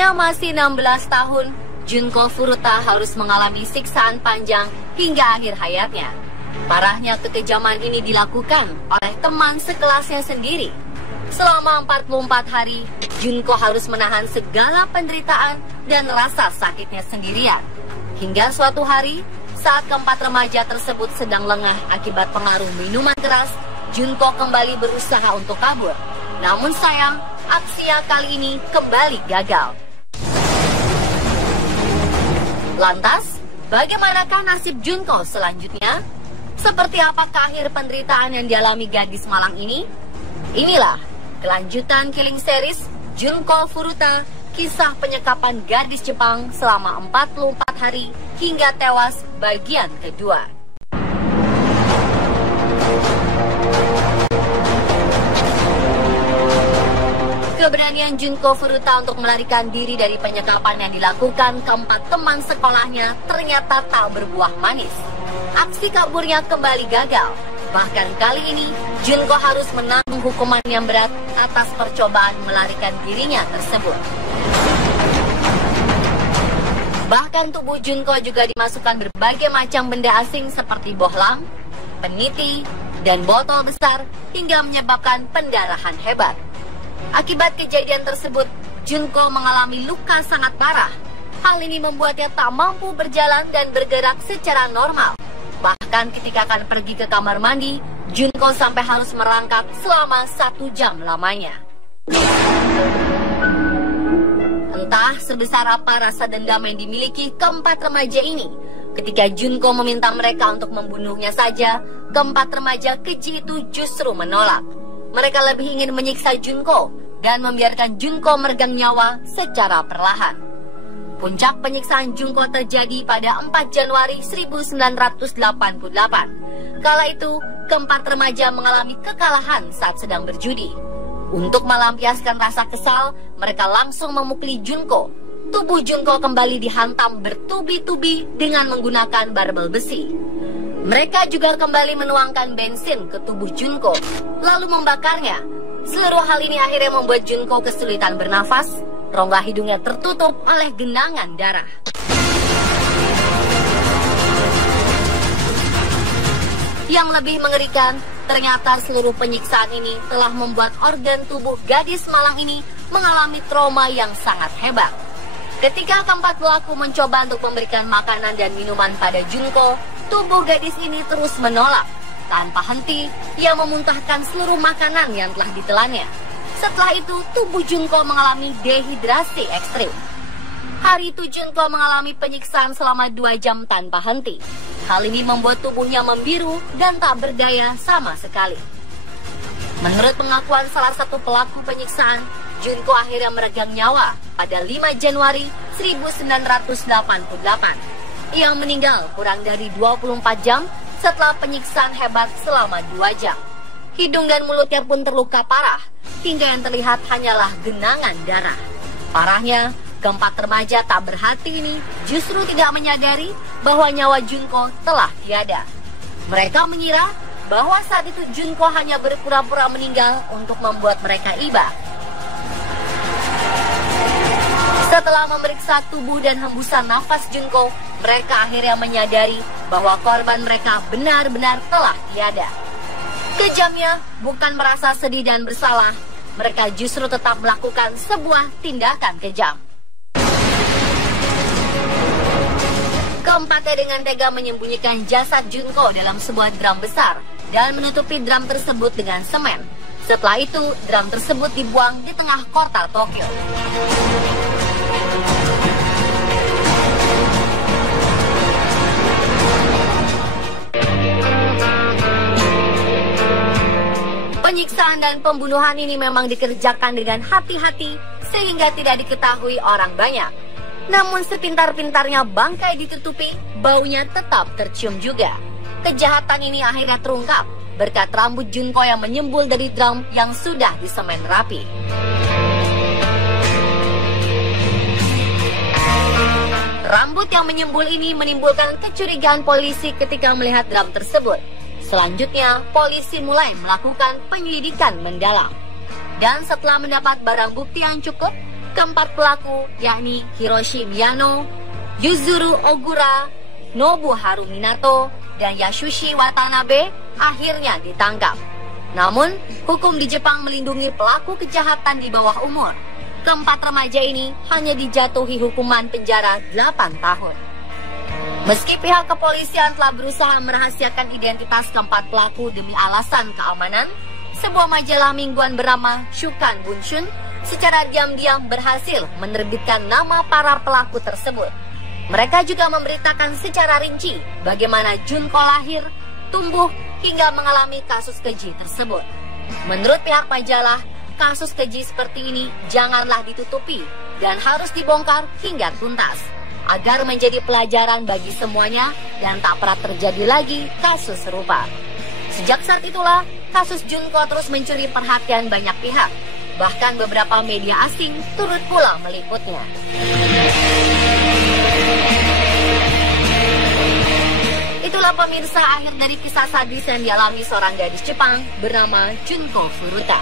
Usianya masih 16 tahun, Junko Furuta harus mengalami siksaan panjang hingga akhir hayatnya. Parahnya kekejaman ini dilakukan oleh teman sekelasnya sendiri. Selama 44 hari, Junko harus menahan segala penderitaan dan rasa sakitnya sendirian. Hingga suatu hari, saat keempat remaja tersebut sedang lengah akibat pengaruh minuman keras, Junko kembali berusaha untuk kabur. Namun sayang, aksinya kali ini kembali gagal. Lantas, bagaimanakah nasib Junko selanjutnya? Seperti apakah akhir penderitaan yang dialami gadis Malang ini? Inilah kelanjutan Killing Series Junko Furuta, kisah penyekapan gadis Jepang selama 44 hari hingga tewas bagian kedua. Keberanian Junko Furuta untuk melarikan diri dari penyekapan yang dilakukan keempat teman sekolahnya ternyata tak berbuah manis. Aksi kaburnya kembali gagal. Bahkan kali ini, Junko harus menanggung hukuman yang berat atas percobaan melarikan dirinya tersebut. Bahkan tubuh Junko juga dimasukkan berbagai macam benda asing seperti bohlam, peniti, dan botol besar hingga menyebabkan pendarahan hebat. Akibat kejadian tersebut, Junko mengalami luka sangat parah. Hal ini membuatnya tak mampu berjalan dan bergerak secara normal. Bahkan ketika akan pergi ke kamar mandi, Junko sampai harus merangkak selama 1 jam lamanya. Entah sebesar apa rasa dendam yang dimiliki keempat remaja ini. Ketika Junko meminta mereka untuk membunuhnya saja, keempat remaja keji itu justru menolak. Mereka lebih ingin menyiksa Junko dan membiarkan Junko meregang nyawa secara perlahan. Puncak penyiksaan Junko terjadi pada 4 Januari 1988. Kala itu, keempat remaja mengalami kekalahan saat sedang berjudi. Untuk melampiaskan rasa kesal, mereka langsung memukuli Junko. Tubuh Junko kembali dihantam bertubi-tubi dengan menggunakan barbel besi. Mereka juga kembali menuangkan bensin ke tubuh Junko, lalu membakarnya. Seluruh hal ini akhirnya membuat Junko kesulitan bernafas. Rongga hidungnya tertutup oleh genangan darah. Yang lebih mengerikan, ternyata seluruh penyiksaan ini telah membuat organ tubuh gadis Malang ini mengalami trauma yang sangat hebat. Ketika keempat pelaku mencoba untuk memberikan makanan dan minuman pada Junko, tubuh gadis ini terus menolak. Tanpa henti, ia memuntahkan seluruh makanan yang telah ditelannya. Setelah itu, tubuh Junko mengalami dehidrasi ekstrim. Hari itu Junko mengalami penyiksaan selama 2 jam tanpa henti. Hal ini membuat tubuhnya membiru dan tak berdaya sama sekali. Menurut pengakuan salah satu pelaku penyiksaan, Junko akhirnya meregang nyawa pada 5 Januari 1988. Ia meninggal kurang dari 24 jam setelah penyiksaan hebat selama 2 jam. Hidung dan mulutnya pun terluka parah, hingga yang terlihat hanyalah genangan darah. Parahnya, keempat remaja tak berhati ini justru tidak menyadari bahwa nyawa Junko telah tiada. Mereka mengira bahwa saat itu Junko hanya berpura-pura meninggal untuk membuat mereka iba. Setelah memeriksa tubuh dan hembusan nafas Junko, mereka akhirnya menyadari bahwa korban mereka benar-benar telah tiada. Kejamnya, bukan merasa sedih dan bersalah, mereka justru tetap melakukan sebuah tindakan kejam. Keempatnya dengan tega menyembunyikan jasad Junko dalam sebuah drum besar dan menutupi drum tersebut dengan semen. Setelah itu, drum tersebut dibuang di tengah kota Tokyo. Penyiksaan dan pembunuhan ini memang dikerjakan dengan hati-hati sehingga tidak diketahui orang banyak. Namun sepintar-pintarnya bangkai ditutupi, baunya tetap tercium juga. Kejahatan ini akhirnya terungkap berkat rambut Junko yang menyembul dari drum yang sudah disemen rapi. Rambut yang menyembul ini menimbulkan kecurigaan polisi ketika melihat drum tersebut. Selanjutnya, polisi mulai melakukan penyelidikan mendalam. Dan setelah mendapat barang bukti yang cukup, Keempat pelaku yakni Hiroshi Miyano, Yuzuru Ogura, Nobuharu Minato, dan Yasushi Watanabe akhirnya ditangkap. Namun, hukum di Jepang melindungi pelaku kejahatan di bawah umur. Keempat remaja ini hanya dijatuhi hukuman penjara 8 tahun. Meski pihak kepolisian telah berusaha merahasiakan identitas keempat pelaku demi alasan keamanan, sebuah majalah mingguan bernama Shukan Bunshun secara diam-diam berhasil menerbitkan nama para pelaku tersebut. Mereka juga memberitakan secara rinci bagaimana Junko lahir, tumbuh, hingga mengalami kasus keji tersebut. Menurut pihak majalah, kasus keji seperti ini janganlah ditutupi dan harus dibongkar hingga tuntas, agar menjadi pelajaran bagi semuanya dan tak pernah terjadi lagi kasus serupa. Sejak saat itulah, kasus Junko terus mencuri perhatian banyak pihak. Bahkan beberapa media asing turut pula meliputnya. Itulah pemirsa akhir dari kisah sadis yang dialami seorang gadis Jepang bernama Junko Furuta.